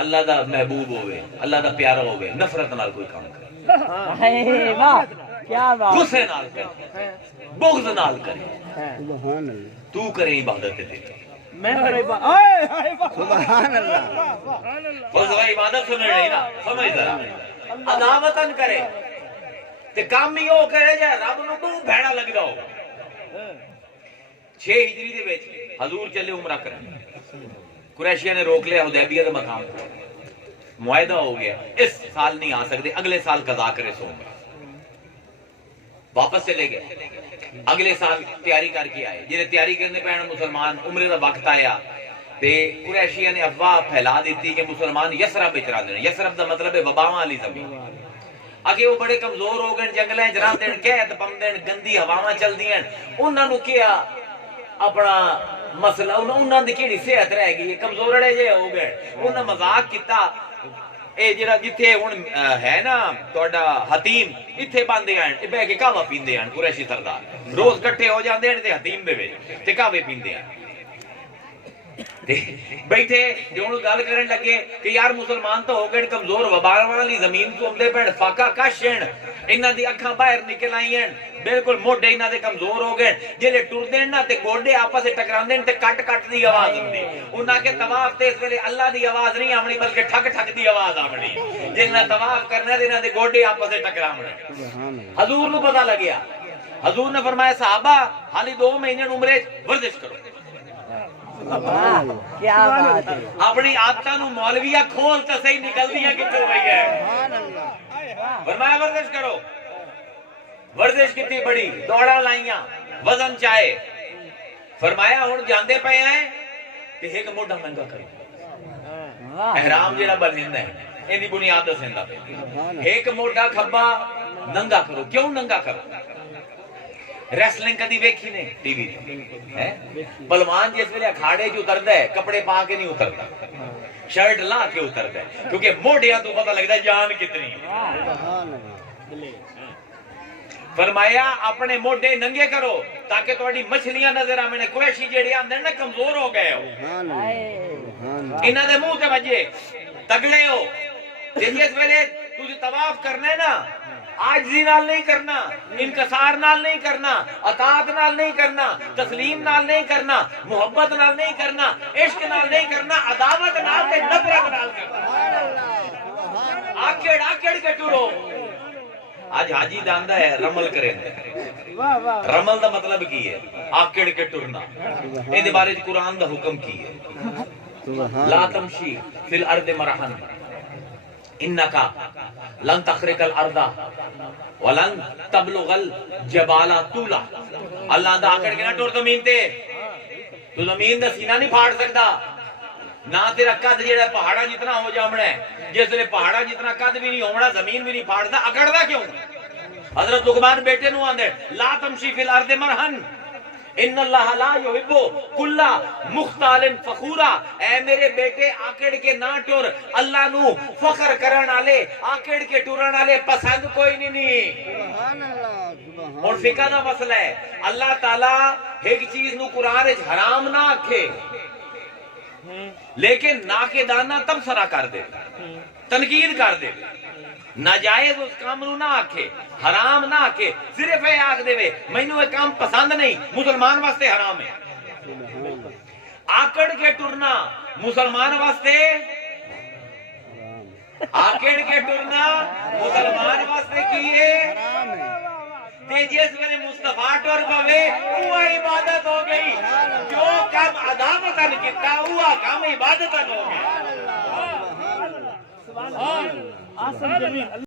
اللہ دا محبوب ہوئے، اللہ دا پیارا ہوئے، نفرت نال کوئی کام کرے، واہ کیا بات، غصے نال کرے، بغض نال کرے، تو کرے عبادت دے میں سبحان اللہ بس وہ عبادت سننے نہیں نا، سمجھ ذرا عداوتن کرے تے کام ہی وہ کرے جائے رب نو تو بھیڑا لگ جاؤ۔ 6 ہجری دے وچ حضور چلے عمرہ کرن، قریشیہ نے روک لیا حدیبیہ دے مقام پر، معاہدہ ہو گیا اس سال نہیں آ سکتے، اگلے سال قضا کرے سو عمرہ، واپس چلے گئے، اگلے سال تیاری کر کے آئے، جنہیں تیاری کرنے پہ مسلمان عمرے دا وقت آیا تے قریشیہ نے افواہ پھیلا دیتی کہ مسلمان یسرب وچ رہندے نے، یسرب دا مطلب ہے وباواں والی زمین، اگے وہ بڑے کمزور ہو گئے، جنگلاں وچ رہندے نے، قحط پمدے نے، گندی ہواواں چلدیاں، انہاں نوں کیا اپنا مسئلہ انہاں دی کیڑی صحت رہ گئی، کمزورڑے جے ہو گئے، انہاں مذاق کیتا، اے جڑا جتھے ہن ہے نا تہاڈا حتیم ایتھے باندھے ہیں اے بہ کے قہوہ پیندے ہیں قریشی سردار، روز کٹھے ہو جاندے ہیں تے حتیم دے وچ تے قہوے پیندے ہیں، بیٹھے جو ہن گل کرن لگے کہ یار مسلمان تو ہو گئے کمزور، وباواں والی زمین تو اوندے پہن فاقہ کش ہیں، انہاں دی اکھاں باہر نکل آئی ہیں، بالکل موڈے انہاں دے کمزور ہو گئے، جلے ٹردے نا تے گوڈے آپس وچ ٹکراندے تے کٹ کٹ دی آواز ہوندی، انہاں کے طواف تے اس ویلے اللہ دی آواز نہیں آونی بلکہ ٹھک ٹھک دی آواز آونی، جنہاں طواف کرنا تے انہاں دے گوڈے آپس وچ ٹکراونے۔ حضور نو پتہ لگیا، حضور نے فرمایا صحابہ حالی 2 مہینے عمرے ورزش کرو، کیا بات ہے، اپنی عادتاں نو مولویہ کھول تے صحیح نکلدیاں کتھوں پئی ہے، فرمایا ورزش کرو، ورزش کتنی بڑی، دوڑا لائیاں، وزن چاہے، فرمایا ہن جاندے پئے ہیں کہ ایک موڈا ننگا کرو، احرام جڑا بنیندا ہے اینی بنیاد دسیندا پیا، ایک موڈا کھبا ننگا کرو، کیوں ننگا کرو؟ ریسلنگ کدی ویکھی نے ٹی وی تے، پہلوان جس ویلے اکھاڑے چ اتردا ہے کپڑے پا کے نہیں اترتا، شرٹ لا کے اتردا ہے، کیونکہ موڈیاں تو پتہ لگدا ہے جان کتنی ہے۔ فرمایا اپنے موڈے ننگے کرو تاکہ تہاڈی مچھلیاں نظر آویں، قریشی جڑے آندے نا کمزور ہو گئے ہو، انہاں دے منہ تے وجے تگڑے ہو، تے جس ویلے تسی طواف کرنا ہے نا عاجزی نال نہیں کرنا، انکسار نال نہیں کرنا، اطاعت نال نہیں کرنا، تسلیم نال نہیں کرنا، محبت نال نہیں کرنا، عشق نال نہیں کرنا، عداوت نال تے نفرت نال کرنا، آکڑ آکڑ کے ٹرو۔ آج حاجی جاندا ہے رمل کریں، رمل دا مطلب کی ہے؟ آکڑ کے ٹرنا، اے دے بارے قرآن دا حکم کی ہے، لا تمشی فی الارض مرحا انکا لن تخرق الارض ولن تبلغ الجبال طولا، اللہ دا آکڑ کے نہ ٹر زمین تے، تو زمین دا سینہ نہیں پھاڑ سکتا، نہ تیرا قد جیڑا پہاڑا جتنا ہو جامنا ہے، جس لئے پہاڑا جتنا قد بھی نہیں ہونا، زمین بھی نہیں پھاڑتا، اکڑدا کیوں؟ حضرت لقمان بیٹے نو آندے لا تمشی فی الارض مرحن ان اللہ لا یحب کل مختال فخورا، اے میرے بیٹے آکڑ کے نہ ٹر، اللہ نو فخر کرن والے آکڑ کے ٹرن والے پسند کوئی نہیں۔ اور فقہ دا مسئلہ ہے، اللہ تعالیٰ ایک چیز نو قرآن وچ حرام نہ آکھے لیکن ناقدانہ تبصرہ کر دے، تنقید کر دے، ناجائز اس کام نو نہ آکھے، حرام نہ آکھے، صرف اے آکھ دے وے مینوں یہ کام پسند نہیں، مسلمان واسطے حرام ہے۔ آکڑ کے ٹرنا مسلمان واسطے، آکڑ کے ٹرنا مسلمان واسطے کی ہے، تے جس ویلے مصطفیٰ ٹر پوے وہ عبادت ہو گئی، جو کام عداوتاً کیتا وہ کام عبادتاً ہو گیا۔